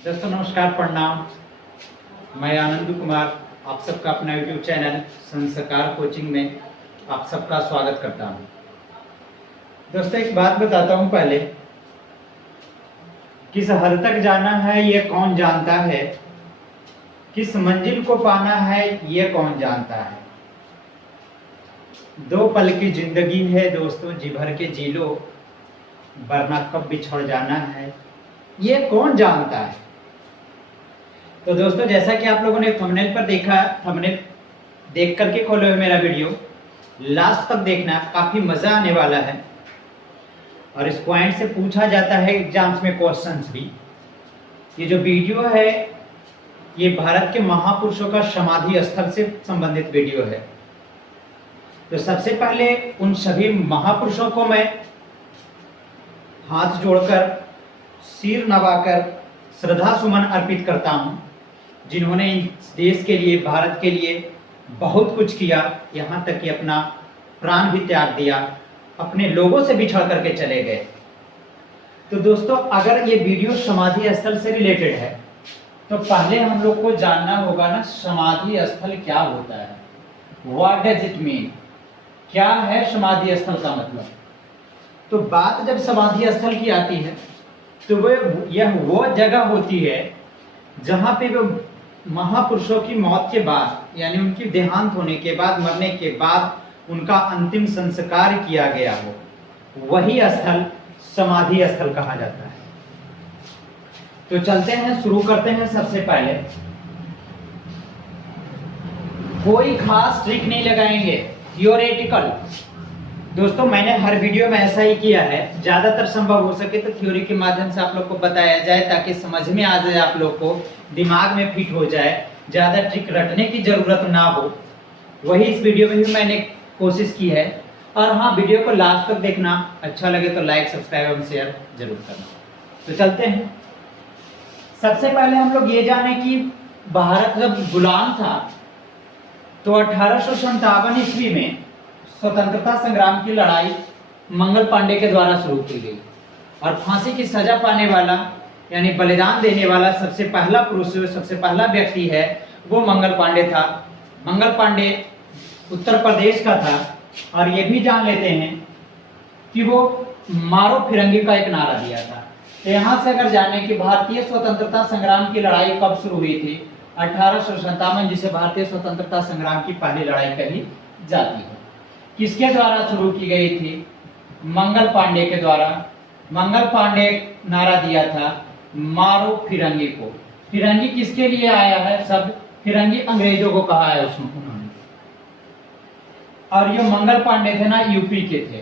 दोस्तों नमस्कार, प्रणाम। मैं आनंद कुमार आप सबका अपना यूट्यूब चैनल संस्कार कोचिंग में आप सबका स्वागत करता हूं। दोस्तों एक बात बताता हूं पहले, किस हद तक जाना है ये कौन जानता है, किस मंजिल को पाना है ये कौन जानता है। दो पल की जिंदगी है दोस्तों, जी भर के जी लो, वरना कब बिछड़ जाना है ये कौन जानता है। तो दोस्तों जैसा कि आप लोगों ने थंबनेल पर देखा, थंबनेल देख करके खोले हुए मेरा वीडियो लास्ट तक देखना, काफी मजा आने वाला है। और इस पॉइंट से पूछा जाता है एग्जाम्स में क्वेश्चंस भी। ये जो वीडियो है ये भारत के महापुरुषों का समाधि स्थल से संबंधित वीडियो है। तो सबसे पहले उन सभी महापुरुषों को मैं हाथ जोड़कर, सिर नवाकर श्रद्धा सुमन अर्पित करता हूं, जिन्होंने इस देश के लिए, भारत के लिए बहुत कुछ किया, यहाँ तक कि अपना प्राण भी त्याग दिया, अपने लोगों से बिछड़ करके चले गए। तो दोस्तों अगर ये वीडियो समाधि स्थल से रिलेटेड है तो पहले हम लोग को जानना होगा ना, समाधि स्थल क्या होता है, व्हाट डज इट मीन, क्या है समाधि स्थल का मतलब। तो बात जब समाधि स्थल की आती है तो वो जगह होती है जहां पे वो महापुरुषों की मौत के बाद, यानी उनकी देहांत होने के बाद, मरने के बाद उनका अंतिम संस्कार किया गया हो, वही स्थल समाधि स्थल कहा जाता है। तो चलते हैं, शुरू करते हैं। सबसे पहले कोई खास ट्रिक नहीं लगाएंगे, थियोरेटिकल। दोस्तों मैंने हर वीडियो में ऐसा ही किया है, ज्यादातर संभव हो सके तो थ्योरी के माध्यम से आप लोग को बताया जाए ताकि समझ में आ जाए, आप लोग को दिमाग में फिट हो जाए, ज्यादा ट्रिक रटने की जरूरत ना हो। वही इस वीडियो में भी मैंने कोशिश की है। और हाँ, वीडियो को लास्ट तक देखना, अच्छा लगे तो लाइक, सब्सक्राइब एवं शेयर जरूर करना। तो चलते हैं। सबसे पहले हम लोग ये जाने कि भारत जब गुलाम था तो 1857 ईस्वी में स्वतंत्रता संग्राम की लड़ाई मंगल पांडे के द्वारा शुरू की गई। और फांसी की सजा पाने वाला, यानी बलिदान देने वाला सबसे पहला पुरुष, सबसे पहला व्यक्ति है वो मंगल पांडे था। मंगल पांडे उत्तर प्रदेश का था। और ये भी जान लेते हैं कि वो मारो फिरंगी का एक नारा दिया था। तो यहाँ से अगर जाने कि भारतीय स्वतंत्रता संग्राम की लड़ाई कब शुरू हुई थी, 1857, जिसे भारतीय स्वतंत्रता संग्राम की पहली लड़ाई कही जाती है। किसके द्वारा शुरू की गई थी? मंगल पांडे के द्वारा। मंगल पांडे नारा दिया था मारो फिरंगी को। फिरंगी किसके लिए आया है शब्द? फिरंगी अंग्रेजों को कहा है उसमें उन्होंने। और ये मंगल पांडे थे ना, यूपी के थे।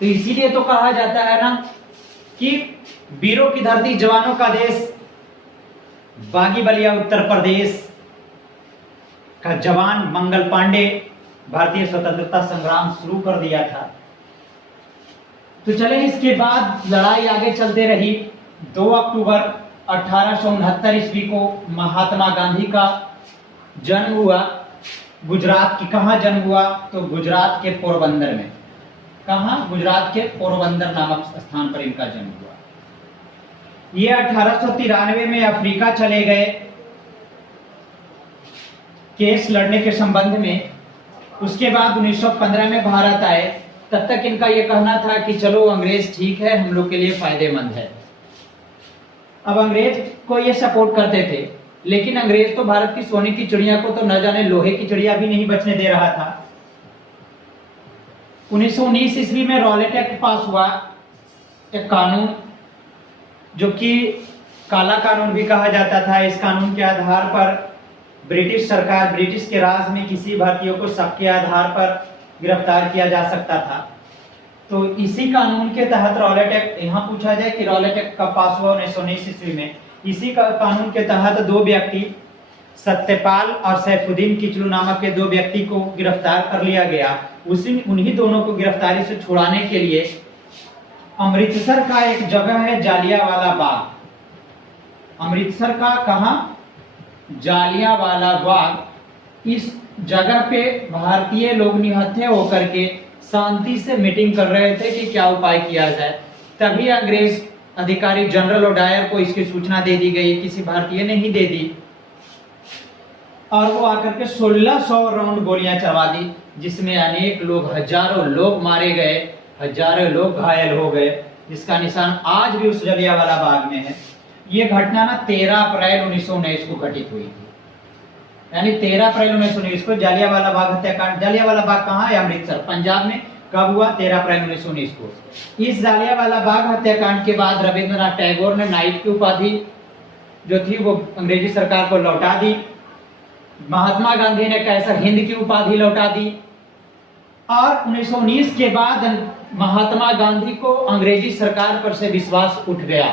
तो इसीलिए तो कहा जाता है ना कि वीरों की धरती, जवानों का देश, बागी बलिया उत्तर प्रदेश का जवान मंगल पांडे भारतीय स्वतंत्रता संग्राम शुरू कर दिया था। तो चले, इसके बाद लड़ाई आगे चलते रही। 2 अक्टूबर 1869 ईस्वी को महात्मा गांधी का जन्म हुआ। गुजरात की कहाँ जन्म हुआ? तो गुजरात के पोरबंदर में। कहाँ? गुजरात के पोरबंदर नामक स्थान पर इनका जन्म हुआ। ये 1893 में अफ्रीका चले गए केस लड़ने के संबंध में। उसके बाद 1915 में भारत आए। तब तक इनका यह कहना था कि चलो अंग्रेज ठीक है, हम लोग के लिए फायदेमंद है। अब अंग्रेज को ये सपोर्ट करते थे, लेकिन अंग्रेज तो भारत की सोने की चिड़िया को तो न जाने लोहे की चिड़िया भी नहीं बचने दे रहा था। 1919 ईस्वी में रॉलेट एक्ट पास हुआ, एक कानून जो कि काला कानून भी कहा जाता था। इस कानून के आधार पर ब्रिटिश सरकार, ब्रिटिश के राज में किसी भारतीय को शक के आधार पर गिरफ्तार किया जा सकता था। तो इसी कानून के तहत रॉलेट एक्ट, यहाँ पूछा जाए कि रॉलेट एक्ट कब पास हुआ? 1919 ईस्वी में। इसी का कानून के तहत 2 व्यक्ति, सत्यपाल और सैफुद्दीन किचलू नामक के 2 व्यक्ति को गिरफ्तार कर लिया गया। उन्हीं दोनों को गिरफ्तारी से छुड़ाने के लिए अमृतसर का एक जगह है जालियांवाला बाग। अमृतसर का कहाँ? जालियांवाला बाग। इस जगह पे भारतीय लोग निहत्थे होकर के शांति से मीटिंग कर रहे थे कि क्या उपाय किया जाए। तभी अंग्रेज अधिकारी जनरल ओडायर को इसकी सूचना दे दी गई, किसी भारतीय ने ही दे दी, और वो आकर के 1600 राउंड गोलियां चलवा दी, जिसमें अनेक लोग, हजारों लोग मारे गए, हजारों लोग घायल हो गए, जिसका निशान आज भी उस जलियांवाला बाग में है। ये घटना ना 13 अप्रैल 1919 को घटित हुई थी, यानी 13 अप्रैल 1919 को जलियांवाला बाग हत्याकांड। जलियांवाला बाग कहाँ है? अमृतसर, पंजाब में। कब हुआ? 13 अप्रैल 1919 को। इस जलियांवाला बाग हत्याकांड के बाद रविंद्रनाथ टैगोर ने नाइट की उपाधि जो थी वो अंग्रेजी सरकार को लौटा दी। महात्मा गांधी ने कैसर हिंद की उपाधि लौटा दी, और 1919 के बाद महात्मा गांधी को अंग्रेजी सरकार पर से विश्वास उठ गया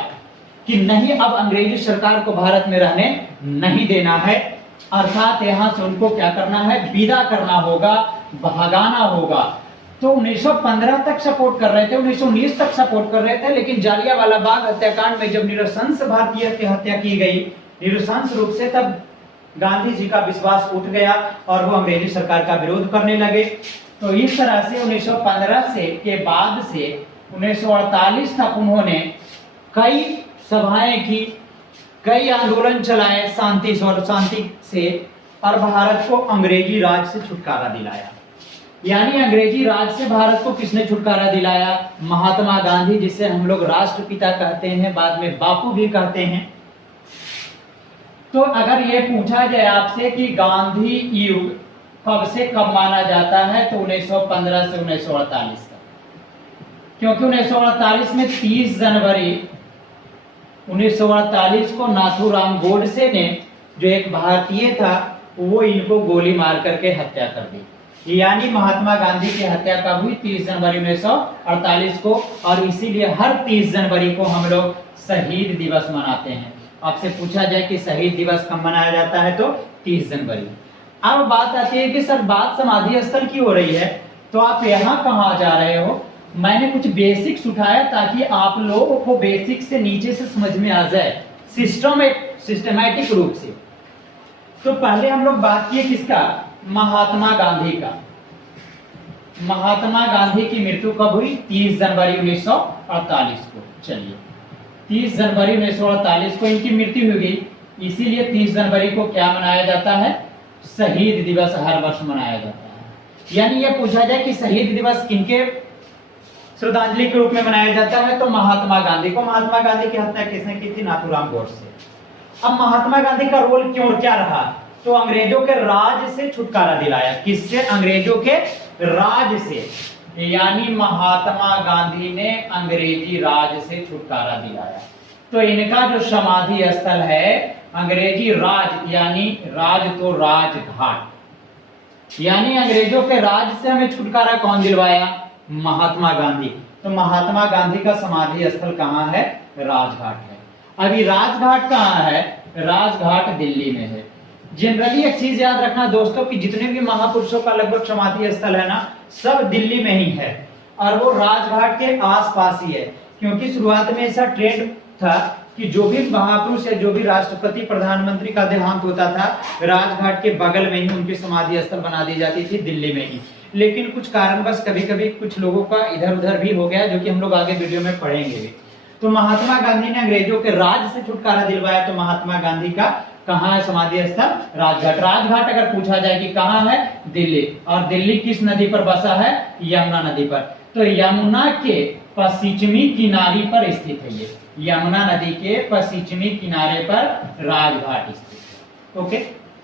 कि नहीं, अब अंग्रेजी सरकार को भारत में रहने नहीं देना है, अर्थात यहां से उनको क्या करना है? विदा करना होगा, भगाना होगा। तो 1915 तक सपोर्ट कर रहे थे, 1919 तक सपोर्ट कर रहे थे, लेकिन जालियांवाला बाग हत्याकांड में जब निरशंस भारतीय की हत्या की गई, निरशंस रूप से, तब गांधी जी का विश्वास उठ गया और वो अंग्रेजी सरकार का विरोध करने लगे। तो इस तरह से 1915 से के बाद से 1948 तक उन्होंने कई सभाएं की, कई आंदोलन चलाए शांति से, और भारत को अंग्रेजी राज से छुटकारा दिलाया। यानी अंग्रेजी राज से भारत को किसने छुटकारा दिलाया? महात्मा गांधी, जिसे हम लोग राष्ट्रपिता कहते हैं, बाद में बापू भी कहते हैं। तो अगर ये पूछा जाए आपसे कि गांधी युग कब से कब माना जाता है, तो 1915 से 1948 तक, क्योंकि 1948 में 30 जनवरी 1948 को नाथूराम गोडसे ने, जो एक भारतीय था, वो इनको गोली मार करके हत्या कर दी। यानी महात्मा गांधी की हत्या कब हुई? 30 जनवरी 1948 को, और इसीलिए हर 30 जनवरी को हम लोग शहीद दिवस मनाते हैं। आपसे पूछा जाए कि शहीद दिवस कब मनाया जाता है, तो 30 जनवरी। अब बात आती है कि सर बात समाधि स्थल की हो रही है, तो आप यहाँ कहाँ जा रहे हो? मैंने कुछ बेसिक्स उठाया ताकि आप लोगों को बेसिक से नीचे से समझ में आ जाए, सिस्टमैटिक रूप से। तो पहले हम लोग बात किए किसका? महात्मा गांधी का। महात्मा गांधी की मृत्यु कब हुई? 30 जनवरी 1948 को। चलिए, 30 जनवरी 1948 को इनकी मृत्यु हुई, इसीलिए 30 जनवरी को क्या मनाया जाता है? शहीद दिवस हर वर्ष मनाया जाता है। यानी यह पूछा जाए कि शहीद दिवस किनके श्रद्धांजलि के रूप में मनाया जाता है, तो महात्मा गांधी को। महात्मा गांधी की हत्या किसने की थी? नाथूराम गोडसे। अब महात्मा गांधी का रोल क्यों क्या रहा? तो अंग्रेजों के राज से छुटकारा दिलाया। किससे? अंग्रेजों के राज से। यानी महात्मा गांधी ने अंग्रेजी राज से छुटकारा दिलाया। तो इनका जो समाधि स्थल है अंग्रेजी राज, यानी राज तो राजघाट, यानी अंग्रेजों के राज से हमें छुटकारा कौन दिलवाया? महात्मा गांधी। तो महात्मा गांधी का समाधि स्थल कहाँ है? राजघाट है। अभी राजघाट कहाँ है? राजघाट दिल्ली में है। जनरली एक चीज याद रखना दोस्तों कि जितने भी महापुरुषों का लगभग समाधि स्थल है ना, सब दिल्ली में ही है, और वो राजघाट के आसपास ही है। क्योंकि शुरुआत में ऐसा ट्रेंड था कि जो भी महापुरुष या जो भी राष्ट्रपति प्रधानमंत्री का देहांत होता था, राजघाट के बगल में ही उनकी समाधि स्थल बना दी जाती थी, दिल्ली में ही। लेकिन कुछ कारणवश कभी कभी कुछ लोगों का इधर उधर भी हो गया, जो कि हम लोग आगे वीडियो में पढ़ेंगे भी। तो महात्मा गांधी ने अंग्रेजों के राज से छुटकारा दिलवाया। तो महात्मा गांधी का कहाँ है समाधि स्थल? राजघाट। राजघाट अगर पूछा जाए कि कहाँ है? दिल्ली। और दिल्ली किस नदी पर बसा है? यमुना नदी पर। तो यमुना के पश्चिमी किनारे पर स्थित है ये। यमुना नदी के पश्चिमी किनारे पर राजघाट स्थित है। Okay,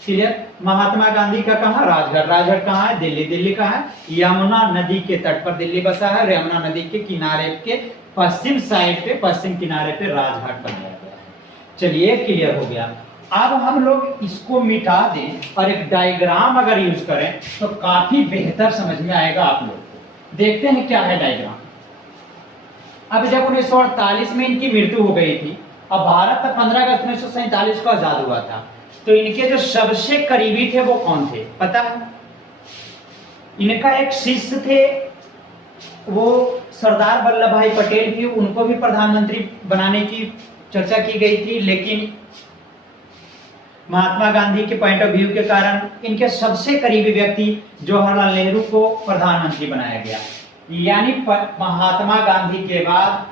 clear? महात्मा गांधी का कहाँ? राजघाट। राजघाट कहाँ है? दिल्ली। दिल्ली कहाँ है? यमुना नदी के तट पर दिल्ली बसा है, और यमुना नदी के किनारे के पश्चिम साइड पे, पश्चिम किनारे पे राजघाट बनाया गया है। चलिए, क्लियर हो गया। अब हम लोग इसको मिटा दें और एक डायग्राम अगर यूज करें तो काफी बेहतर समझ में आएगा आप लोग को। देखते हैं क्या है डायग्राम। अब जब 1948 में इनकी मृत्यु हो गई थी, अब भारत 15 अगस्त 1947 को आजाद हुआ था, तो इनके जो सबसे करीबी थे वो कौन थे पता है? इनका एक शिष्य थे, वो सरदार वल्लभ भाई पटेल भी, उनको भी प्रधानमंत्री बनाने की चर्चा की गई थी, लेकिन महात्मा गांधी के पॉइंट ऑफ व्यू के कारण इनके सबसे करीबी व्यक्ति जवाहरलाल नेहरू को प्रधानमंत्री बनाया गया। यानी महात्मा गांधी के बाद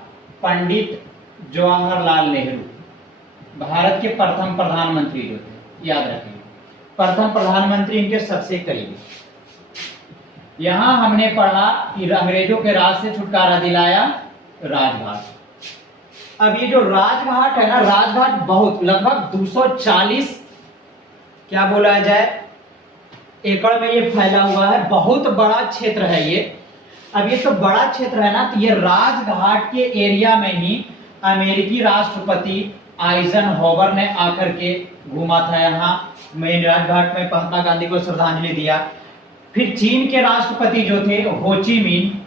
पंडित जवाहरलाल नेहरू भारत के प्रथम प्रधानमंत्री जो थे, याद रखें, प्रथम प्रधानमंत्री इनके सबसे करीबी। यहां हमने पढ़ा कि अंग्रेजों के राज से छुटकारा दिलाया राजघाट। अब ये जो राजघाट है ना, राजघाट बहुत लगभग 240 क्या बोला जाए एकड़ में ये फैला हुआ है, बहुत बड़ा क्षेत्र है ये। अब ये तो बड़ा क्षेत्र है ना, तो ये राजघाट के एरिया में ही अमेरिकी राष्ट्रपति आइजनहोवर ने आकर के घूमा था। यहाँ मेन राजघाट में महात्मा गांधी को श्रद्धांजलि दिया। फिर चीन के राष्ट्रपति जो थे हो ची मिन,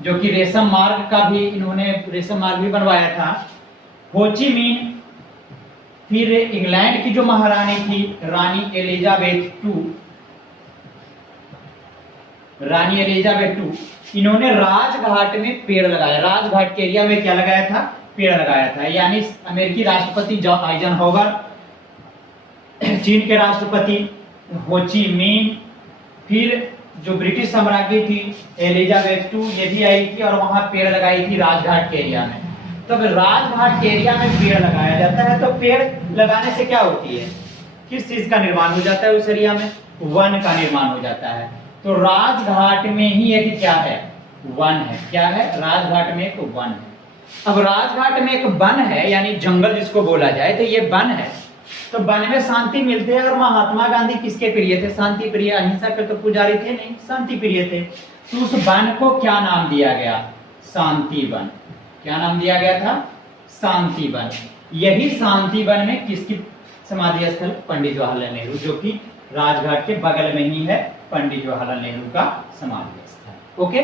जो कि रेशम मार्ग का भी इन्होंने रेशम मार्ग भी बनवाया था, हो ची मिन। फिर इंग्लैंड की जो महारानी थी रानी एलिजाबेथ टू, इन्होंने राजघाट में पेड़ लगाया। राजघाट के एरिया में क्या लगाया था? पेड़ लगाया था। यानी अमेरिकी राष्ट्रपति आइजनहोवर, चीन के राष्ट्रपति हो ची मिन, फिर जो ब्रिटिश साम्राज्ञी थी एलिजाबेथ टू, ये भी आई थी और वहां पेड़ लगाई थी राजघाट के एरिया में। तो राजघाट के एरिया में पेड़ लगाया जाता है, तो पेड़ लगाने से क्या होती है, किस चीज का निर्माण हो जाता है उस एरिया में? वन का निर्माण हो जाता है। तो राजघाट में ही एक क्या है? वन है। क्या है? राजघाट में एक वन है। अब राजघाट में एक वन है यानी जंगल जिसको बोला जाए, तो ये वन है, तो वन में शांति मिलते हैं। और महात्मा गांधी किसके प्रिय थे? शांति प्रिय, अहिंसा के तो पुजारी थे नहीं, शांति प्रिय थे। तो उस वन को क्या नाम दिया गया? शांति वन। क्या नाम दिया गया था? शांति वन। यही शांति वन में किसकी समाधि स्थल? पंडित जवाहरलाल नेहरू, जो कि राजघाट के बगल में ही है पंडित जवाहरलाल नेहरू का समाधि स्थल। ओके,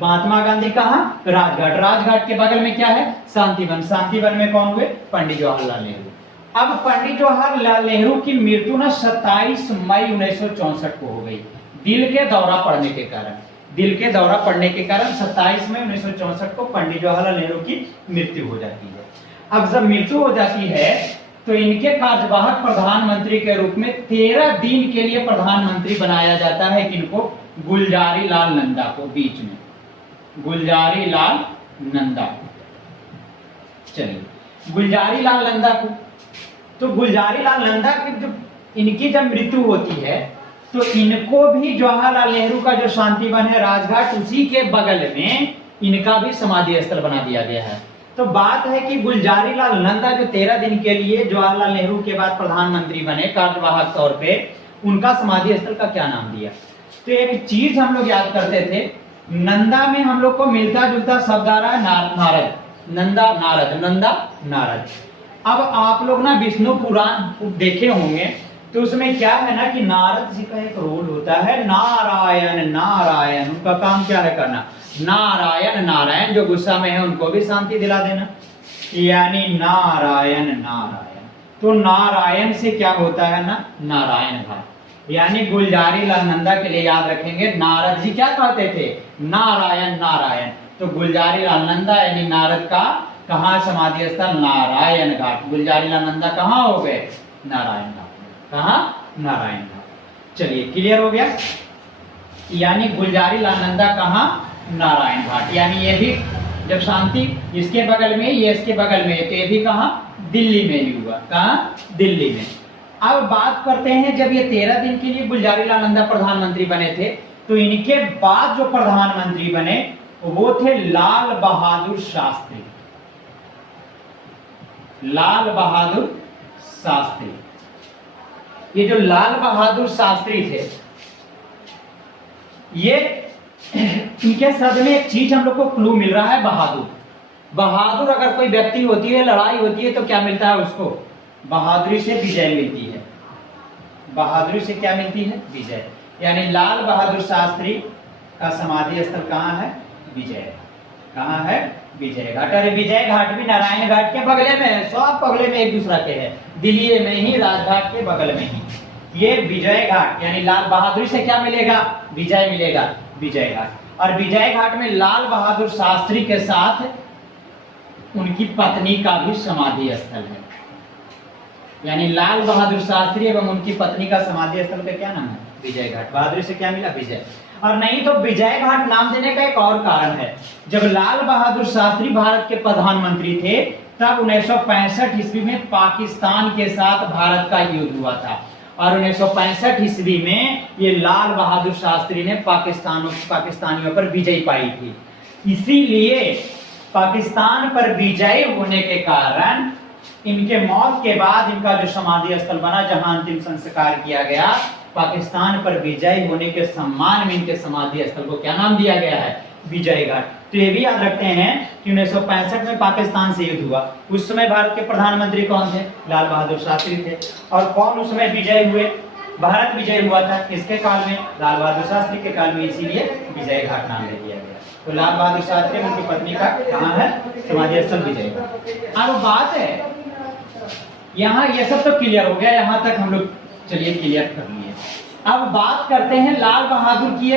महात्मा गांधी कहाँ? राजघाट। राजघाट के बगल में क्या है? शांतिवन। शांतिवन में कौन हुए? पंडित जवाहरलाल नेहरू। अब पंडित जवाहरलाल नेहरू की मृत्यु ना 27 मई 1964 को हो गई, दिल के दौरा पड़ने के कारण। दिल के दौरा पड़ने के कारण 27 मई 1964 को पंडित जवाहरलाल नेहरू की मृत्यु हो जाती है। अब जब मृत्यु हो जाती है तो इनके कार्यवाहक प्रधानमंत्री के रूप में 13 दिन के लिए प्रधानमंत्री बनाया जाता है। किनको? गुलजारी लाल नंदा को, बीच में गुलजारी लाल नंदा को। चलिए, गुलजारी लाल नंदा को, तो गुलजारी लाल नंदा की इनकी जब मृत्यु होती है तो इनको भी जवाहरलाल नेहरू का जो शांतिवन है राजघाट, उसी के बगल में इनका भी समाधि स्थल बना दिया गया है। तो बात है कि गुलजारी लाल नंदा जो 13 दिन के लिए जवाहरलाल नेहरू के बाद प्रधानमंत्री बने कार्यवाहक तौर पे, उनका समाधि स्थल का क्या नाम दिया? तो एक चीज हम लोग याद करते थे, नंदा में हम लोग को मिलता जुलता शब्द आ रहा है नारद, नंदा नारद, नंदा नारद। अब आप लोग ना विष्णु पुराण देखे होंगे, तो उसमें क्या है ना कि नारद जी का एक रोल होता है नारायण नारायण। उनका काम क्या है? करना नारायण नारायण, जो गुस्सा में है उनको भी शांति दिला देना, यानी नारायण नारायण। तो नारायण से क्या होता है ना? नारायण घाट। यानी गुलजारी लाल नंदा के लिए याद रखेंगे, नारद जी क्या कहते थे? नारायण नारायण। तो गुलजारी लाल नंदा यानी नारद का कहाँ समाधि स्थल? नारायण घाट। गुलजारी लाल नंदा कहाँ हो गए? नारायण घाट। कहाँ? नारायण घाट। चलिए, क्लियर हो गया। यानी गुलजारी लाल नंदा कहाँ? नारायण घाट। यानी ये भी जब शांति इसके बगल में, ये इसके बगल में, तो ये भी कहाँ? दिल्ली में ही हुआ। कहाँ? दिल्ली में। अब बात करते हैं, जब ये 13 दिन के लिए गुलजारी लाल नंदा प्रधानमंत्री बने थे, तो इनके बाद जो प्रधानमंत्री बने वो थे लाल बहादुर शास्त्री। लाल बहादुर शास्त्री। ये जो लाल बहादुर शास्त्री थे, ये इनके शब्द में एक चीज हम लोग को क्लू मिल रहा है, बहादुर। बहादुर अगर कोई व्यक्ति होती है, लड़ाई होती है, तो क्या मिलता है उसको? बहादुरी से विजय मिलती है। बहादुरी से क्या मिलती है? विजय। यानी लाल बहादुर शास्त्री का समाधि स्थल कहाँ है? विजय। कहाँ है? विजय घाट। अरे विजय घाट भी नारायण घाट के बगले में है, सब बगले में एक दूसरा के है, दिल्ली में ही, राजघाट के बगल में ही। ये विजय घाट, यानी लाल बहादुर से क्या मिलेगा? विजय मिलेगा, विजय घाट। और विजय घाट में लाल बहादुर शास्त्री के साथ उनकी पत्नी का भी समाधि स्थल है। यानी लाल बहादुर शास्त्री एवं उनकी पत्नी का समाधि स्थल का क्या नाम है? विजय घाट। बहादुरी से क्या मिला? विजय। और नहीं तो विजय घाट नाम देने का एक और कारण है। जब लाल बहादुर शास्त्री भारत के प्रधानमंत्री थे तब 1965 ईस्वी में पाकिस्तान के साथ भारत का युद्ध हुआ था और 1965 ईस्वी में ये लाल बहादुर शास्त्री ने पाकिस्तानियों पर विजय पाई थी। इसीलिए पाकिस्तान पर विजय होने के कारण इनके मौत के बाद इनका जो समाधि स्थल बना जहां अंतिम संस्कार किया गया, पाकिस्तान पर विजय होने के सम्मान में इनके समाधि स्थल को क्या नाम दिया गया है? विजय घाट। तो ये भी याद रखते हैं कि 1965 में पाकिस्तान से युद्ध हुआ। उस समय भारत के प्रधानमंत्री कौन थे? लाल बहादुर शास्त्री थे। और कौन उस समय विजय हुए? भारत विजय हुआ था। किसके काल में? लाल बहादुर शास्त्री के काल में, इसीलिए विजय घाट नाम दे दिया गया। तो लाल बहादुर शास्त्री उनकी पत्नी का कहाँ है? समाधि स्थल विजय घाट। अब बात है यहाँ, ये सब तो क्लियर हो गया, यहाँ तक हम लोग चलिए क्लियर कर लिए। अब बात करते हैं लाल बहादुर की।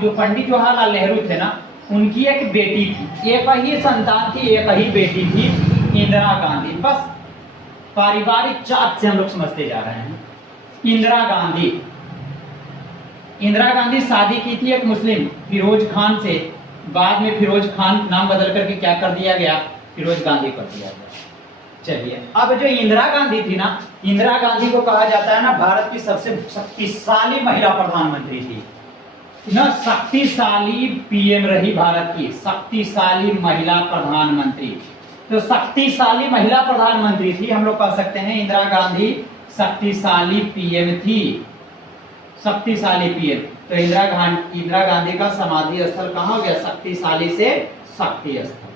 जो पंडित जवाहरलाल नेहरू थे ना, उनकी एक बेटी थी, एक ही संतान थी, एक ही बेटी थी, इंदिरा गांधी। बस पारिवारिक चार्ट से हम लोग समझते जा रहे हैं। इंदिरा गांधी शादी की थी एक मुस्लिम फिरोज खान से। बाद में फिरोज खान नाम बदल करके क्या कर दिया गया? फिरोज गांधी कर दिया गया। चलिए, अब जो इंदिरा गांधी थी ना, इंदिरा गांधी को कहा जाता है ना भारत की सबसे शक्तिशाली महिला प्रधानमंत्री थी ना, शक्तिशाली पीएम रही भारत की, शक्तिशाली महिला प्रधानमंत्री। तो शक्तिशाली महिला प्रधानमंत्री थी, हम लोग कह सकते हैं इंदिरा गांधी शक्तिशाली पीएम थी, शक्तिशाली पीएम। तो इंदिरा गांधी का समाधि स्थल कहाँ हो गया? शक्तिशाली से शक्ति स्थल।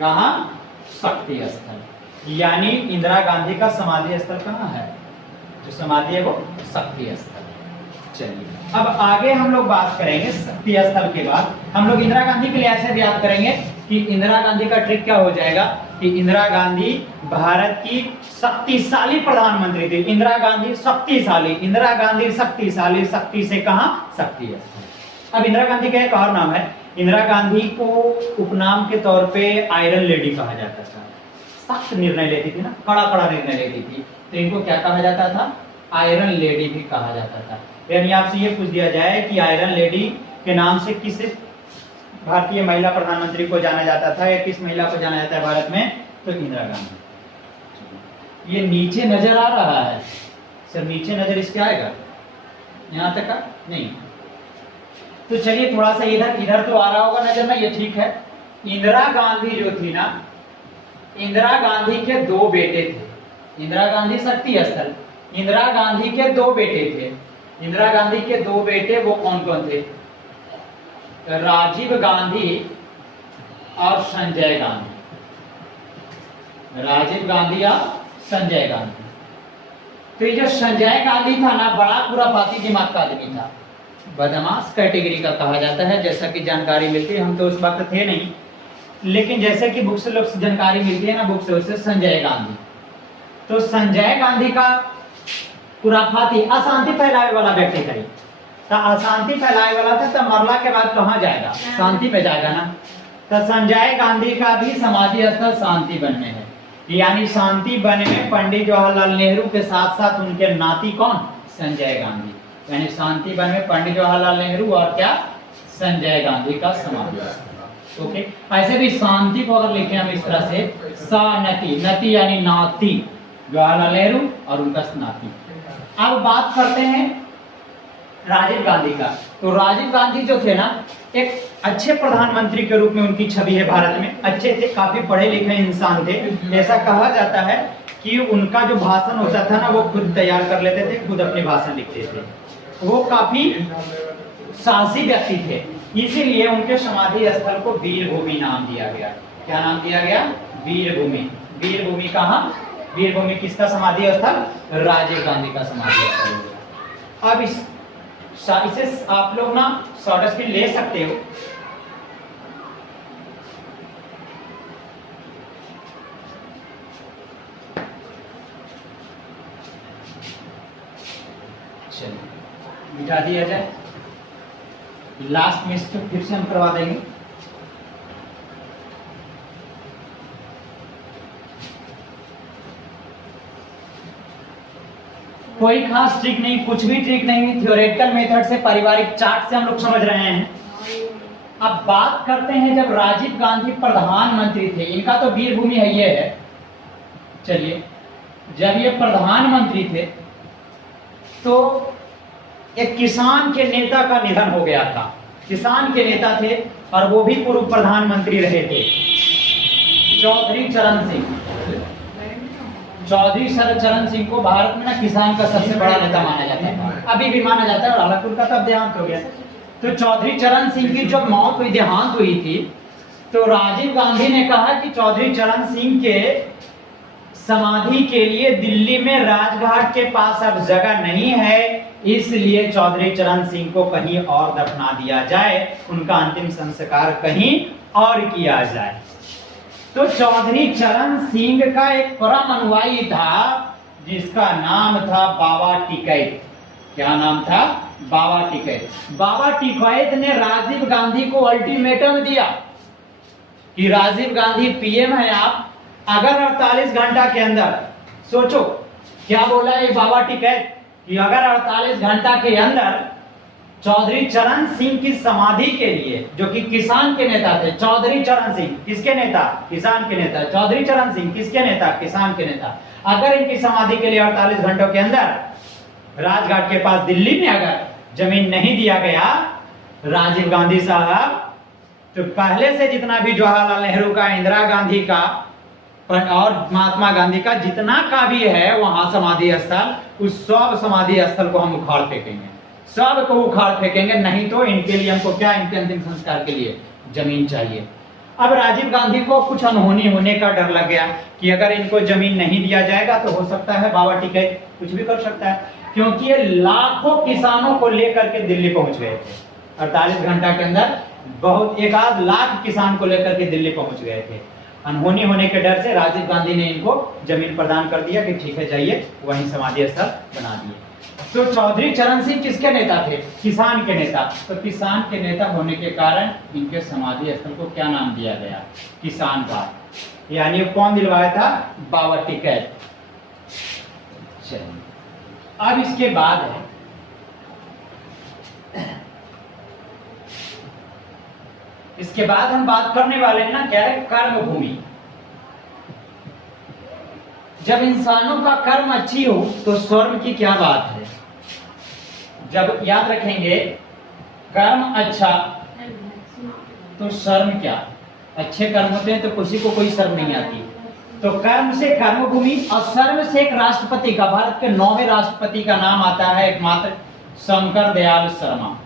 कहाँ? शक्ति स्थल। यानी इंदिरा गांधी का समाधि स्थल कहाँ है? जो समाधि है वो शक्ति स्थल। चलिए, अब आगे हम लोग बात करेंगे शक्ति स्थल के बाद। हम लोग इंदिरा गांधी के लिए ऐसे भी याद करेंगे कि इंदिरा गांधी का ट्रिक क्या हो जाएगा कि इंदिरा गांधी भारत की शक्तिशाली प्रधानमंत्री थी। इंदिरा गांधी शक्तिशाली, इंदिरा गांधी शक्तिशाली, शक्ति से कहां? शक्ति स्थल। अब इंदिरा गांधी का एक और नाम है, इंदिरा गांधी को उपनाम के तौर पे आयरन लेडी कहा जाता था। सख्त निर्णय लेती थी ना, कड़ा कड़ा निर्णय लेती थी, तो इनको क्या कहा जाता था? आयरन लेडी भी कहा जाता था। यानी आपसे ये पूछ दिया जाए कि आयरन लेडी के नाम से किस भारतीय महिला प्रधानमंत्री को जाना जाता था या किस महिला को जाना जाता है भारत में? तो इंदिरा गांधी। ये नीचे नजर आ रहा है सर, नीचे नजर इसके आएगा, यहाँ तक का नहीं। तो चलिए थोड़ा सा इधर तो आ रहा होगा नजर में, ये ठीक है। इंदिरा गांधी जो थी ना, इंदिरा गांधी के दो बेटे थे। इंदिरा गांधी शक्ति स्थल, इंदिरा गांधी के दो बेटे थे। इंदिरा गांधी के दो बेटे वो कौन कौन थे? राजीव गांधी और संजय गांधी। राजीव गांधी और संजय गांधी। तो ये जो संजय गांधी था ना, बड़ा खुरापाती दिमाग का आदमी था, बदमाश कैटेगरी का कहा जाता है, जैसा कि जानकारी मिलती है। हम तो उस वक्त थे नहीं, लेकिन जैसे कि बुक से लोग जानकारी मिलती है ना, बुक से, उससे संजय गांधी। तो संजय गांधी का खुराफाती, अशांति फैलाने वाला व्यक्ति था। तो अशांति फैलाने वाला था, तो मरला के बाद कहाँ जाएगा? शांति पे जाएगा ना। तो संजय गांधी का भी समाधि स्थल शांति वन में है। यानी शांति वन में पंडित जवाहरलाल नेहरू के साथ साथ उनके नाती कौन? संजय गांधी। यानी शांति वन में पंडित जवाहरलाल नेहरू और क्या? संजय गांधी का समाधि स्थल। ओके, ऐसे भी शांति को अगर लिखे हम इस तरह से, सानति, नति यानी नाती, जवाहरलाल नेहरू और उनका नाती। अब बात करते हैं राजीव गांधी का। तो राजीव गांधी जो थे ना, एक अच्छे प्रधानमंत्री के रूप में उनकी छवि है भारत में। अच्छे थे, काफी पढ़े लिखे इंसान थे। ऐसा कहा जाता है कि उनका जो भाषण होता था ना, वो खुद तैयार कर लेते थे, खुद अपने भाषण लिखते थे। वो काफी साहसी व्यक्ति थे, इसीलिए उनके समाधि स्थल को वीरभूमि नाम दिया गया। क्या नाम दिया गया? वीरभूमि। वीरभूमि कहाँ? वीरभूमि किसका समाधि स्थल? राजीव गांधी का समाधि स्थल। अब इसे आप लोग ना शॉर्ट स्क्रीन ले सकते हो। चलिए मिटा दिया जाए, लास्ट में इसको फिर से हम करवा देंगे। कोई खास ट्रिक नहीं, कुछ भी ट्रिक नहीं, थ्योरेटिकल मेथड से, पारिवारिक चार्ट से हम लोग समझ रहे हैं। अब बात करते हैं जब राजीव गांधी प्रधानमंत्री थे, इनका तो वीर भूमि है ये है, चलिए, जब ये प्रधानमंत्री थे तो एक किसान के नेता का निधन हो गया था। किसान के नेता थे और वो भी पूर्व प्रधानमंत्री रहे थे, चौधरी चरण सिंह। चौधरी चरण सिंह को भारत में ना किसान का सबसे बड़ा नेता माना जाता है, अभी भी माना जाता है, और हालांकि उनका तब देहांत हो गया। तो चौधरी चरण सिंह की जब मौत हुई, देहांत हुई थी, तो राजीव गांधी ने कहा कि चौधरी चरण सिंह के समाधि के लिए दिल्ली में राजघाट के पास अब जगह नहीं है, इसलिए चौधरी चरण सिंह को कहीं और दफना दिया जाए, उनका अंतिम संस्कार कहीं और किया जाए। तो चौधरी चरण सिंह का एक परम अनुयायी था जिसका नाम था बाबा टिकैत। क्या नाम था? बाबा टिकैत। बाबा टिकैत ने राजीव गांधी को अल्टीमेटम दिया कि राजीव गांधी पीएम है आप, अगर 48 घंटा के अंदर, सोचो क्या बोला है बाबा टिकैत कि अगर 48 घंटा के अंदर चौधरी चरण सिंह की समाधि के लिए, जो कि किसान के नेता थे, चौधरी चरण सिंह किसके नेता? किसान के नेता। चौधरी चरण सिंह किसके नेता? किसान के नेता। अगर इनकी समाधि के लिए 48 घंटों के अंदर राजघाट के पास दिल्ली में अगर जमीन नहीं दिया गया राजीव गांधी साहब, तो पहले से जितना भी जवाहरलाल नेहरू का, इंदिरा गांधी का और महात्मा गांधी का जितना का भी है वहां समाधि स्थल, उस सब समाधि स्थल को हम उखाड़ फेंकेंगे, सब को उखाड़ फेंकेंगे। नहीं तो इनके लिए हमको क्या, इनके अंतिम संस्कार के लिए जमीन चाहिए। अब राजीव गांधी को कुछ अनहोनी होने का डर लग गया कि अगर इनको जमीन नहीं दिया जाएगा तो हो सकता है बाबा टिकैत कुछ भी कर सकता है, क्योंकि ये लाखों किसानों को लेकर के दिल्ली पहुंच गए थे 48 घंटा के अंदर। बहुत एक आध लाख किसान को लेकर के दिल्ली पहुंच गए थे। अनहोनी होने के डर से राजीव गांधी ने इनको जमीन प्रदान कर दिया कि ठीक है जाइए, वहीं समाधि स्थल बना दिए। तो चौधरी चरण सिंह किसके नेता थे? किसान के नेता। तो किसान के नेता होने के कारण इनके समाधि स्थल को क्या नाम दिया गया? किसान घाट। यानी कौन दिलवाया था? बाबा टिकैत। चलिए, अब इसके बाद है इसके बाद हम बात करने वाले हैं ना, क्या है? कर्म भूमि। जब इंसानों का कर्म अच्छी हो तो स्वर्ग की क्या बात है। जब याद रखेंगे कर्म अच्छा तो शर्म क्या, अच्छे कर्म होते हैं तो किसी को कोई शर्म नहीं आती। तो कर्म से कर्म भूमि और शर्म से एक राष्ट्रपति का, भारत के 9वें राष्ट्रपति का नाम आता है एकमात्र शंकर दयाल शर्मा।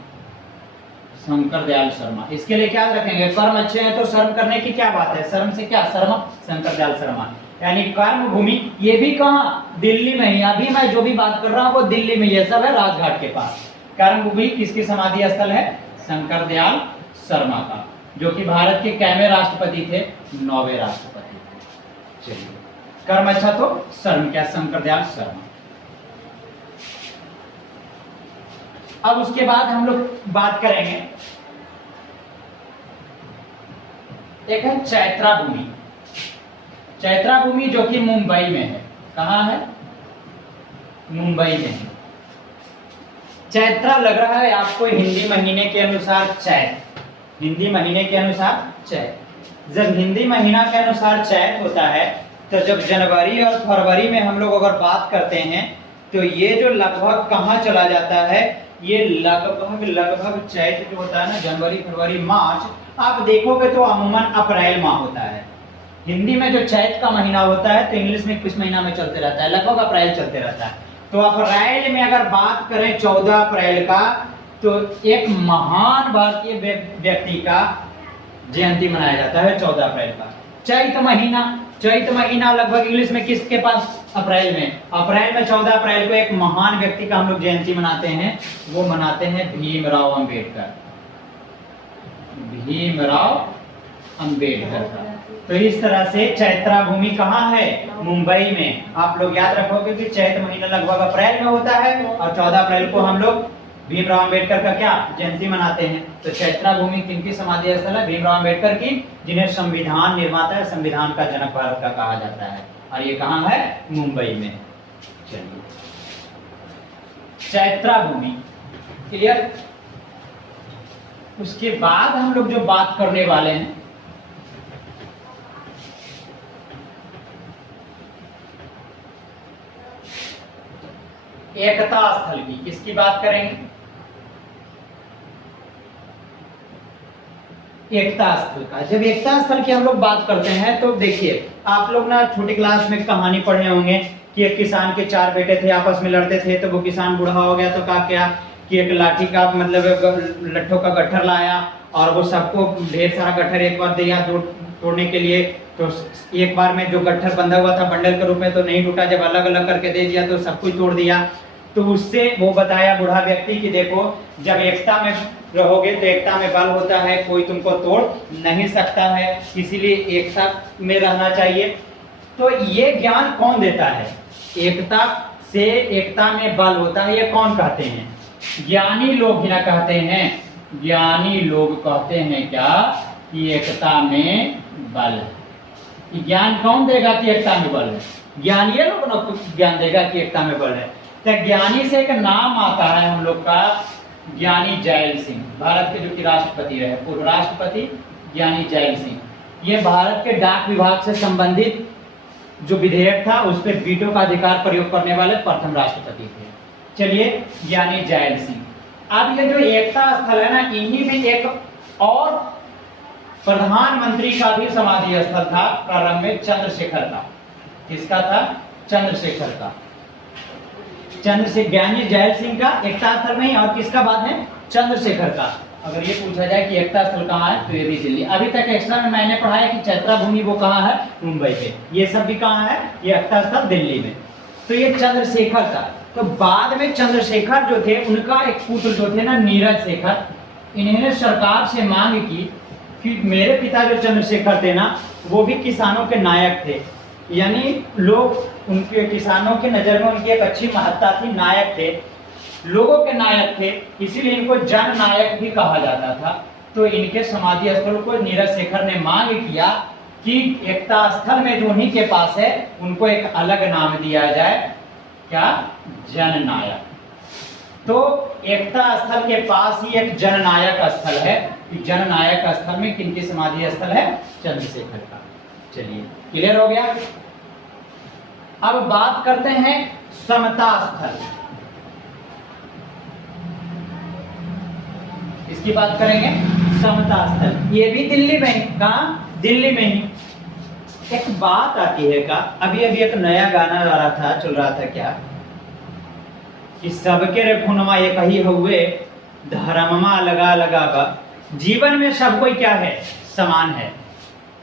शंकर दयाल शर्मा। इसके लिए क्या रखेंगे? कर्म अच्छे हैं तो शर्म करने की क्या बात है, शर्म से क्या, शर्मा। शंकर दयाल शर्मा यानी कर्म भूमि। ये भी कहाँ? दिल्ली में ही। अभी मैं जो भी बात कर रहा हूँ वो दिल्ली में, ये सब है राजघाट के पास। कर्म भूमि किसकी समाधि स्थल है? शंकर दयाल शर्मा का, जो कि भारत के कैमे राष्ट्रपति थे? 9वें राष्ट्रपति। चलिए, कर्म अच्छा तो शर्म क्या, शंकर दयाल शर्मा। अब उसके बाद हम लोग बात करेंगे, एक है चैत्रा भूमि। चैत्रा भूमि जो कि मुंबई में है। कहाँ है? मुंबई में है। चैत्रा लग रहा है आपको हिंदी महीने के अनुसार चैत, हिंदी महीने के अनुसार चैत। जब हिंदी महीना के अनुसार चैत होता है तो जब जनवरी और फरवरी में हम लोग अगर बात करते हैं तो ये जो लगभग कहाँ चला जाता है, ये लगभग चैत जो होता है ना, जनवरी फरवरी मार्च, आप देखोगे तो अमूमन अप्रैल माह होता है। हिंदी में जो चैत का महीना होता है तो इंग्लिश में किस महीना में चलते रहता है? लगभग अप्रैल चलते रहता है। तो अप्रैल में अगर बात करें 14 अप्रैल का, तो एक महान भारतीय व्यक्ति का जयंती मनाया जाता है 14 अप्रैल का। चैत महीना, चैत महीना लगभग इंग्लिश में किसके पास? अप्रैल में। अप्रैल में 14 अप्रैल को एक महान व्यक्ति का हम लोग जयंती मनाते हैं, वो मनाते हैं भीमराव अंबेडकर। भीमराव अंबेडकर का। तो इस तरह से चैत्रा भूमि कहाँ है? मुंबई में। आप लोग याद रखोगे कि चैत महीना लगभग अप्रैल में होता है और 14 अप्रैल को हम लोग भीमराव अंबेडकर का क्या जयंती मनाते हैं। तो चैत्रा भूमि किनकी समाधि स्थल है? भीमराव अंबेडकर की, जिन्हें संविधान निर्माता है, संविधान का जनक भारत का कहा जाता है। और ये कहाँ है? मुंबई में। चलिए, चैत्रा भूमि। क्लियर? उसके बाद हम लोग जो बात करने वाले हैं एकता स्थल की, किसकी बात करेंगे? एकता स्थल का। जब एकता स्थल की हम लोग बात करते हैं तो देखिए, आप लोग ना छोटी क्लास में कहानी पढ़े होंगे कि एक किसान के 4 बेटे थे, आपस में लड़ते थे, तो वो किसान बूढ़ा हो गया तो क्या कि एक लाठी का मतलब लट्ठों का गट्ठर लाया और वो सबको ढेर सारा गट्ठर एक बार दिया तोड़ने के लिए। तो एक बार में जो गट्ठर बंधा हुआ था बंडल के रूप में तो नहीं टूटा, जब अलग अलग करके दे दिया तो सब कुछ तोड़ दिया। तो उससे वो बताया बूढ़ा व्यक्ति कि देखो, जब एकता में रहोगे तो एकता में बल होता है, कोई तुमको तोड़ नहीं सकता है, इसीलिए एकता में रहना चाहिए। तो ये ज्ञान कौन देता है? एकता से एकता में बल होता है, ये कौन कहते हैं? ज्ञानी लोग ही ना कहते हैं। ज्ञानी लोग कहते हैं क्या कि एकता में बल है। ज्ञान कौन देगा कि एकता में बल है? ज्ञानी लोग ना ज्ञान देगा कि एकता में बल है। तो ज्ञानी से एक नाम आता है हम लोग का, ज्ञानी जैल सिंह, भारत के जो कि राष्ट्रपति रहे, पूर्व राष्ट्रपति ज्ञानी जैल सिंह। ये भारत के डाक विभाग से संबंधित जो विधेयक था उस पर वीटो का अधिकार प्रयोग करने वाले प्रथम राष्ट्रपति थे। चलिए, ज्ञानी जैल सिंह। अब ये जो एकता स्थल है ना, इन्हीं में एक और प्रधानमंत्री का भी समाधि स्थल था प्रारंभ में, चंद्रशेखर का। किसका था? चंद्रशेखर का। चंद्रशेखर, ज्ञानी जैल सिंह का एकता स्थल में ही, और किसका बाद है? चंद्रशेखर का। अगर ये पूछा जाए कि एकता स्थल कहाँ है तो ये भी दिल्ली। अभी तक एक्स्ट्रा में मैंने पढ़ा है कि चैत्रा भूमि वो कहाँ है? मुंबई पे। ये सब भी कहाँ है? ये एकता स्थल दिल्ली में। तो ये चंद्रशेखर था। तो बाद में चंद्रशेखर जो थे उनका एक पुत्र जो थे ना, नीरज शेखर, इन्होंने सरकार से मांग की कि मेरे पिता जो चंद्रशेखर थे ना, वो भी किसानों के नायक थे, यानी लोग उनके किसानों के नजर में उनकी एक अच्छी महत्ता थी, नायक थे, लोगों के नायक थे, इसीलिए इनको जन नायक भी कहा जाता था। तो इनके समाधि स्थल को नीरज शेखर ने मांग किया कि एकता स्थल में जो उन्हीं के पास है उनको एक अलग नाम दिया जाए, क्या? जननायक। तो एकता स्थल के पास ही एक जननायक स्थल है। जननायक स्थल में किनकी समाधि स्थल है? चंद्रशेखर का। चलिए, क्लियर हो गया। अब बात करते हैं समता स्थल। इसकी बात करेंगे, समता स्थल। ये भी दिल्ली में ही। कहाँ? दिल्ली में ही। एक बात आती है का, अभी अभी एक नया गाना आ रहा था, चल रहा था क्या कि सबके रे खूनमा एक ही हुए, धर्ममा लगा लगा बा। जीवन में सब कोई क्या है? समान है।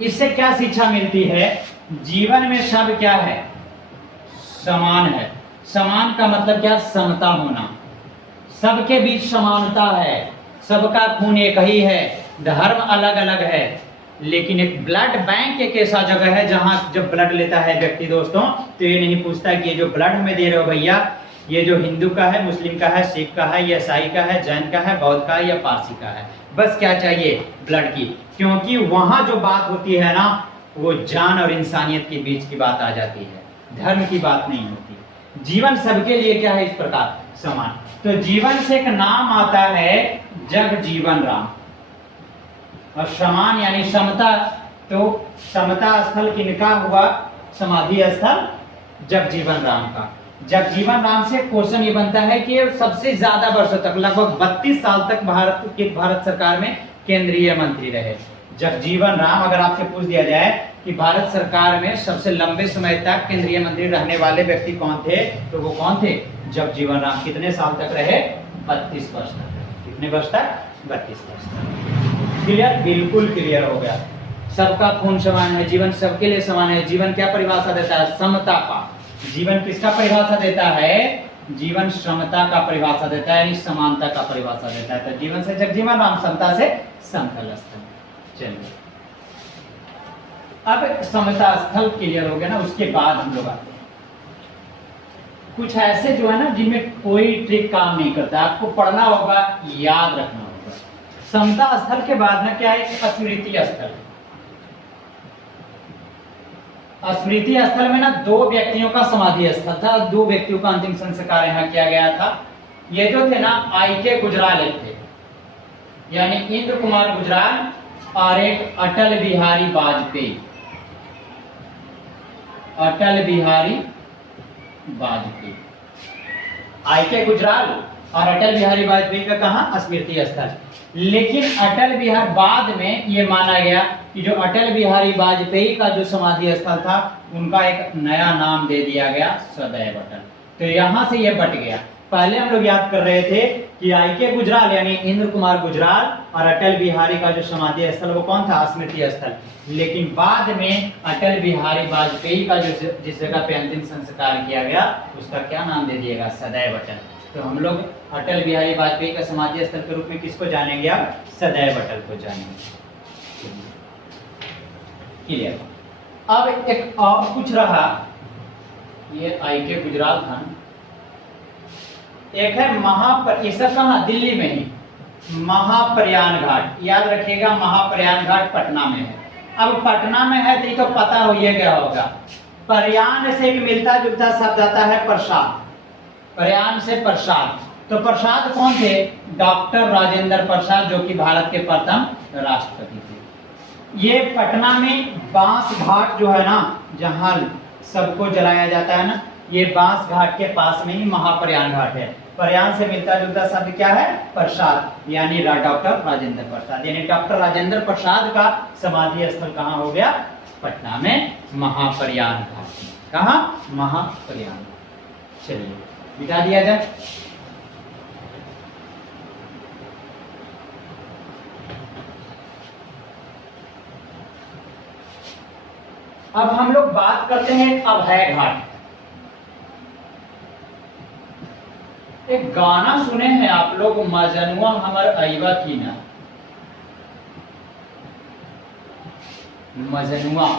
इससे क्या शिक्षा मिलती है? जीवन में सब क्या है? समान है। समान का मतलब क्या? समता होना, सबके बीच समानता है, सबका खून एक ही है, धर्म अलग अलग है, लेकिन एक ब्लड बैंक एक ऐसा जगह है जहां जब ब्लड लेता है व्यक्ति दोस्तों, तो ये नहीं पूछता कि ये जो ब्लड हमें दे रहे हो भैया, ये जो हिंदू का है, मुस्लिम का है, सिख का है, या ईसाई का है, जैन का है, बौद्ध का है या पारसी का है। बस क्या चाहिए? ब्लड की। क्योंकि वहां जो बात होती है ना, वो जान और इंसानियत के बीच की बात आ जाती है, धर्म की बात नहीं होती। जीवन सबके लिए क्या है? इस प्रकार समान। तो जीवन से एक नाम आता है जगजीवन राम, और समान यानी समता। तो समता स्थल किनका हुआ? समाधि स्थल जगजीवन राम का। जगजीवन राम से क्वेश्चन ये बनता है कि सबसे ज्यादा वर्षों तक, लगभग 32 साल तक भारत सरकार में केंद्रीय मंत्री रहे जगजीवन राम। अगर आपसे पूछ दिया जाए कि भारत सरकार में सबसे लंबे समय तक केंद्रीय मंत्री रहने वाले व्यक्ति कौन थे, तो वो कौन थे? जगजीवन राम। कितने साल तक रहे? 32 वर्ष तक। कितने वर्ष तक? 32 वर्ष तक। क्लियर? बिल्कुल क्लियर हो गया। सबका खून समान है, जीवन सबके लिए समान है। जीवन क्या परिभाषा देता है? समता का। जीवन किसका परिभाषा देता है? जीवन समता का परिभाषा देता है, यानी समानता का परिभाषा देता है। तो जीवन से जगजीवन राम, समता से समतल स्थल। चलिए, अब समता स्थल क्लियर हो गया ना, उसके बाद हम लोग आते हैं कुछ ऐसे जो है ना जिनमें कोई ट्रिक काम नहीं करता, आपको पढ़ना होगा, याद रखना होगा। समता स्थल के बाद ना क्या है? स्मृति स्थल। स्मृति स्थल में ना 2 व्यक्तियों का समाधि स्थल था, 2 व्यक्तियों का अंतिम संस्कार यहाँ किया गया था। ये जो थे ना IK गुजराल एक थे, यानी इंद्र कुमार गुजराल, और एक अटल बिहारी वाजपेयी। अटल बिहारी वाजपेयी, IK गुजराल और अटल बिहारी वाजपेयी का कहा स्मृति स्थल। लेकिन अटल बिहारी, बाद में ये माना गया कि जो अटल बिहारी वाजपेयी का जो समाधि स्थल था उनका एक नया नाम दे दिया गया, सदैव अटल। तो यहां से ये बट गया। पहले हम लोग याद कर रहे थे कि IK गुजराल यानी इंद्र कुमार गुजराल और अटल बिहारी का जो समाधि स्थल वो कौन था, स्मृति स्थल। लेकिन बाद में अटल बिहारी वाजपेयी का जो जिस जगह पे अंतिम संस्कार किया गया उसका क्या नाम दे दिएगा, सदैव अटल। तो हम लोग अटल बिहारी वाजपेयी का समाधि स्थल के रूप में किसको जानेंगे, आप सदैव अटल को जानेंगे। क्लियर। अब एक और कुछ रहा, ये IK गुजराल था, एक है ये सब कहाँ, दिल्ली में ही, महाप्रयाण घाट। याद रखिएगा महाप्रयाण घाट पटना में है। अब पटना में है तो ये तो पता हो ही गया होगा, प्रयाण से भी मिलता जुलता शब्द आता है प्रसाद, प्रयाण से प्रसाद। तो प्रसाद कौन थे, डॉक्टर राजेंद्र प्रसाद, जो कि भारत के प्रथम राष्ट्रपति थे। ये पटना में बांस घाट जो है ना, जहां सबको जलाया जाता है ना, ये बांस घाट के पास में ही महाप्रयाण घाट है। प्रयाण से मिलता जुलता शब्द क्या है, प्रसाद, यानी डॉक्टर राजेंद्र प्रसाद, यानी डॉक्टर राजेंद्र प्रसाद का समाधि स्थल कहाँ हो गया, पटना में महाप्रयाण घाट। कहाँ, महाप्रयाण। चलिए बिता दिया जाए। अब हम लोग बात करते हैं अभय घाट। एक गाना सुने हैं आप लोग, मजनुआ हमर अइबा की ना, मजनुआ,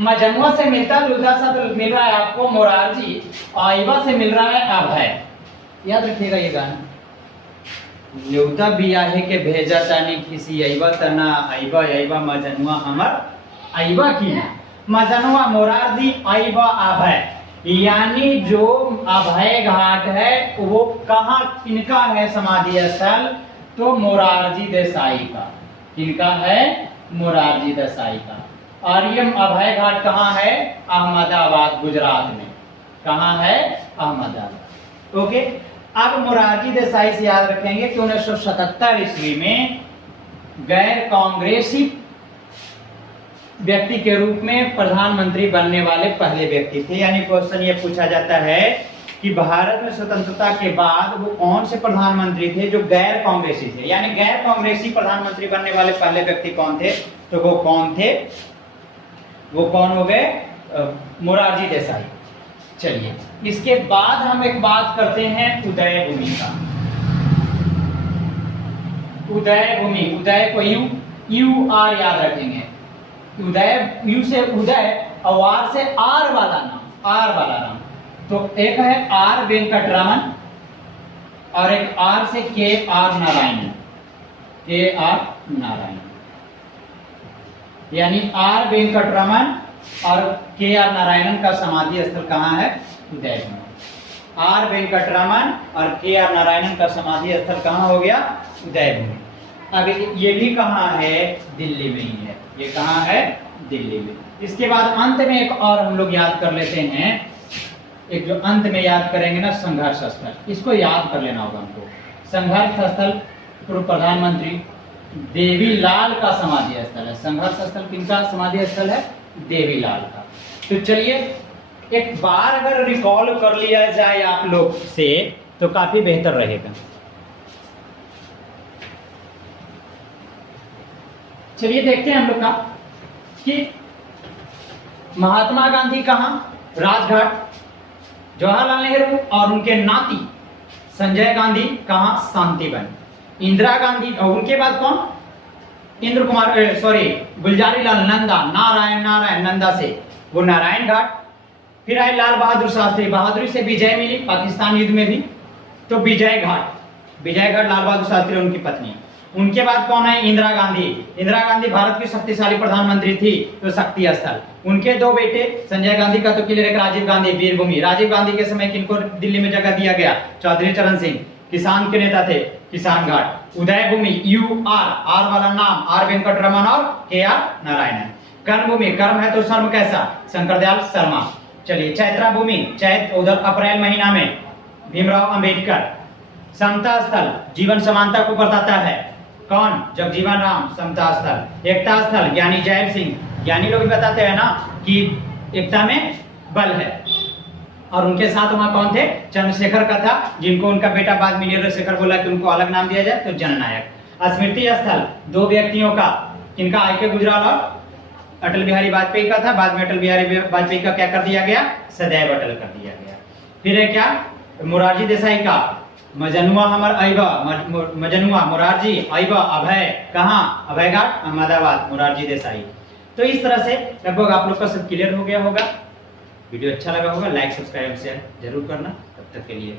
मजनुआ से मिलता जुलता शब्द मिल रहा है आपको मोरारजी, अइबा से मिल रहा है अभय। याद रखिएगा ये गाना। न्योता बियाहे के भेजा तानी किसी अइबा तना, अइबा अइबा मजनुआ हमर अइबा की ना। मजनुआ मोरारजी, अइबा अभय, यानी जो अभय घाट है वो कहाँ, किनका है समाधि स्थल, तो मोरारजी देसाई का। किनका है, मोरारजी देसाई का। और ये अभय घाट कहाँ है, अहमदाबाद गुजरात में। कहाँ है, अहमदाबाद। ओके। अब मोरारजी देसाई से याद रखेंगे कि 1977 ईस्वी में गैर कांग्रेसी व्यक्ति के रूप में प्रधानमंत्री बनने वाले पहले व्यक्ति थे। यानी क्वेश्चन ये पूछा जाता है कि भारत में स्वतंत्रता के बाद वो कौन से प्रधानमंत्री थे जो गैर कांग्रेसी थे, यानी गैर कांग्रेसी प्रधानमंत्री बनने वाले पहले व्यक्ति कौन थे, तो वो कौन थे, वो कौन हो गए, मोरारजी देसाई। चलिए इसके बाद हम एक बात करते हैं उदय भूमि का। उदय भूमि, उदय को यू आर याद रखेंगे, उदय, यू से उदय और आर से आर वाला नाम, आर वाला नाम। तो एक है आर वेंकटरमन और एक आर से के आर नारायणन, के आर नारायणन, यानी आर वेंकटरमन और के आर नारायणन का समाधि स्थल कहाँ है, उदय भूमि। आर वेंकटरमन और के आर नारायणन का समाधि स्थल कहाँ हो गया, उदय भूमि। अब ये भी कहाँ है, दिल्ली में ही है। ये कहाँ है, दिल्ली में। इसके बाद अंत में एक और हम लोग याद कर लेते हैं, एक जो अंत में याद करेंगे ना, संघर्ष स्थल। इसको याद कर लेना होगा हमको। संघर्ष स्थल पूर्व प्रधानमंत्री देवीलाल का समाधि स्थल है। संघर्ष स्थल किनका समाधि स्थल है, देवीलाल का। तो चलिए एक बार अगर रिकॉल कर लिया जाए आप लोग से तो काफी बेहतर रहेगा। चलिए देखते हैं हम लोग का कि महात्मा गांधी कहां, राजघाट, जवाहरलाल नेहरू और उनके नाती संजय गांधी कहां, शांतिवन, इंदिरा गांधी और उनके बाद कौन, इंद्र कुमार सॉरी गुलजारीलाल नंदा, नारायण नंदा से वो नारायण घाट। फिर आए लाल बहादुर शास्त्री, बहादुरी से विजय मिली पाकिस्तान युद्ध में भी, तो विजय घाट, विजय घाट लाल बहादुर शास्त्री और उनकी पत्नी। उनके बाद कौन है, इंदिरा गांधी। इंदिरा गांधी भारत की शक्तिशाली प्रधानमंत्री थी, तो शक्ति स्थल। उनके दो बेटे, संजय गांधी का तो क्लियर है, राजीव गांधी वीरभूमि। राजीव गांधी के समय किनको दिल्ली में जगह दिया गया, चौधरी चरण सिंह। किसान के नेता थे किसान घाट। उदय भूमि आर वाला नाम आर वेंकटरमन और के आर नारायण है। कर्म भूमि, कर्म है तो शर्म कैसा, शंकरदयाल शर्मा। चलिए चैत्रा भूमि, चैत उधर अप्रैल महीना में भीमराव अंबेडकर। समता स्थल, जीवन समानता को बताता है, कौन, जगजीवन राम। समता स्थल। एकता स्थल, ज्ञानी जैल सिंह। ज्ञानी लोग भी बताते हैं ना कि एकता में बल है। और उनके साथ वहां कौन थे, चंद्रशेखर का था, जिनको उनका बेटा बाद में चंद्रशेखर बोला कि उनको अलग नाम दिया जाए, तो जननायक। स्मृति स्थल, दो व्यक्तियों का, किनका, आई.के. गुजराल और अटल बिहारी वाजपेयी का था। बाद में अटल बिहारी वाजपेयी का क्या कर दिया गया, सदैव अटल कर दिया गया। फिर है क्या, मोरारजी देसाई का, मजनुआ हमर अइबा, मजनुआ मोरारजी अइबा अभय, कहाँ, अभय घाट अहमदाबाद, मोरारजी देसाई। तो इस तरह से लगभग आप लोग का सब क्लियर हो गया होगा। वीडियो अच्छा लगा होगा, लाइक सब्सक्राइब शेयर जरूर करना। तब तक के लिए